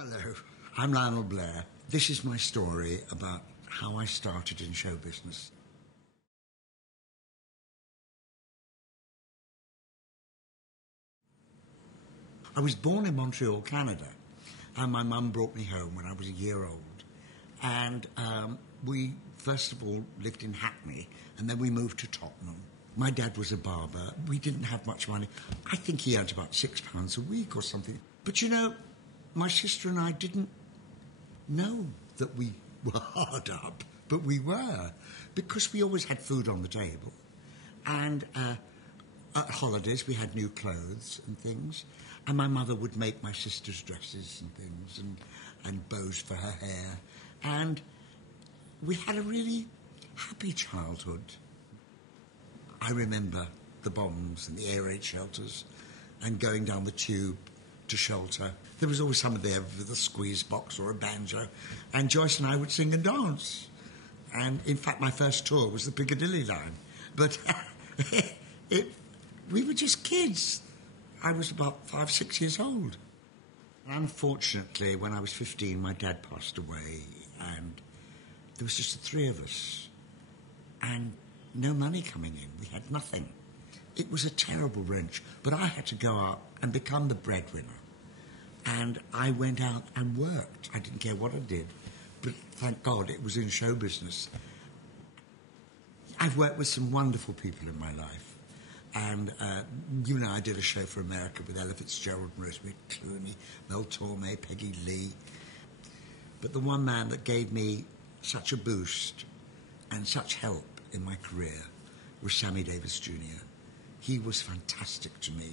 Hello, I'm Lionel Blair. This is my story about how I started in show business. I was born in Montreal, Canada, and my mum brought me home when I was a year old. And we, first of all, lived in Hackney, and then we moved to Tottenham. My dad was a barber. We didn't have much money. I think he earned about £6 a week or something. But you know, my sister and I didn't know that we were hard up, but we were, because we always had food on the table. And at holidays, we had new clothes and things. And my mother would make my sister's dresses and things, and bows for her hair. And we had a really happy childhood. I remember the bombs and the air raid shelters and going down the tube to shelter. There was always someone there with a squeeze box or a banjo, and Joyce and I would sing and dance. And in fact, my first tour was the Piccadilly line. But we were just kids. I was about 5, 6 years old. Unfortunately, when I was 15, my dad passed away, and there was just the three of us, and no money coming in. We had nothing. It was a terrible wrench, but I had to go out and become the breadwinner. And I went out and worked. I didn't care what I did, but thank God it was in show business. I've worked with some wonderful people in my life. And, you know, I did a show for America with Ella Fitzgerald, Rosemary Clooney, Mel Torme, Peggy Lee. But the one man that gave me such a boost and such help in my career was Sammy Davis Jr. He was fantastic to me.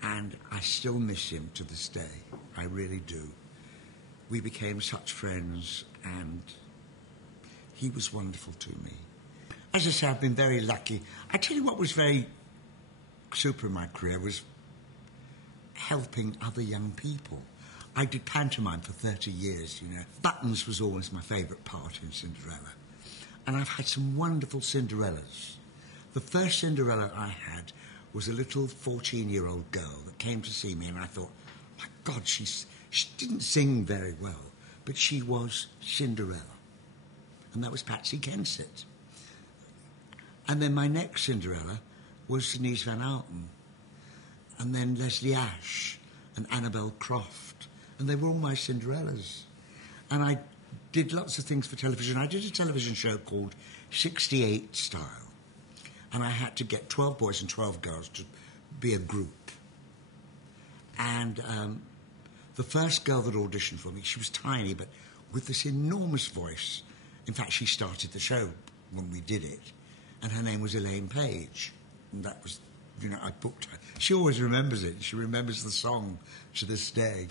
And I still miss him to this day. I really do. We became such friends, and he was wonderful to me. As I say, I've been very lucky. I tell you what was very super in my career was helping other young people. I did pantomime for 30 years, you know. Buttons was always my favourite part in Cinderella. And I've had some wonderful Cinderellas. The first Cinderella I had was a little 14-year-old girl that came to see me, and I thought, my God, she didn't sing very well, but she was Cinderella. And that was Patsy Kensit. And then my next Cinderella was Denise Van Outen, and then Leslie Ash and Annabel Croft, and they were all my Cinderellas. And I did lots of things for television. I did a television show called 68 Style, and I had to get 12 boys and 12 girls to be a group. And the first girl that auditioned for me, she was tiny, but with this enormous voice. In fact, she started the show when we did it. And her name was Elaine Paige. And that was, you know, I booked her. She always remembers it. She remembers the song to this day.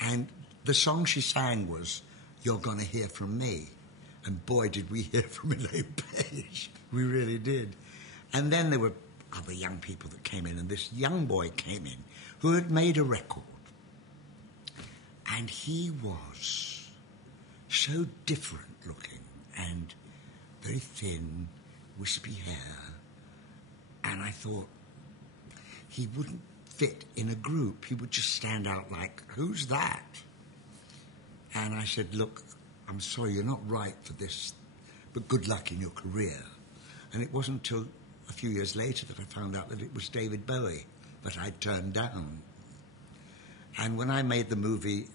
And the song she sang was, "You're Gonna Hear From Me." And boy, did we hear from Elaine Paige. We really did. And then there were other young people that came in, and this young boy came in who had made a record. And he was so different looking and very thin, wispy hair, and I thought he wouldn't fit in a group. He would just stand out like, who's that? And I said, look, I'm sorry, you're not right for this, but good luck in your career. And it wasn't until a few years later that I found out that it was David Bowie that I'd turned down. And when I made the movie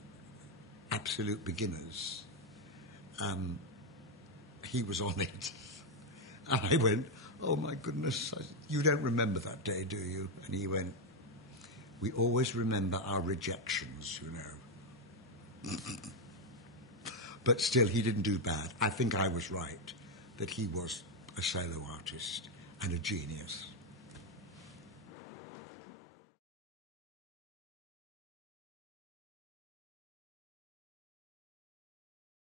Absolute Beginners, he was on it. And I went, oh my goodness, you don't remember that day, do you? And he went, we always remember our rejections, you know. But still, he didn't do bad. I think I was right, that he was a solo artist and a genius.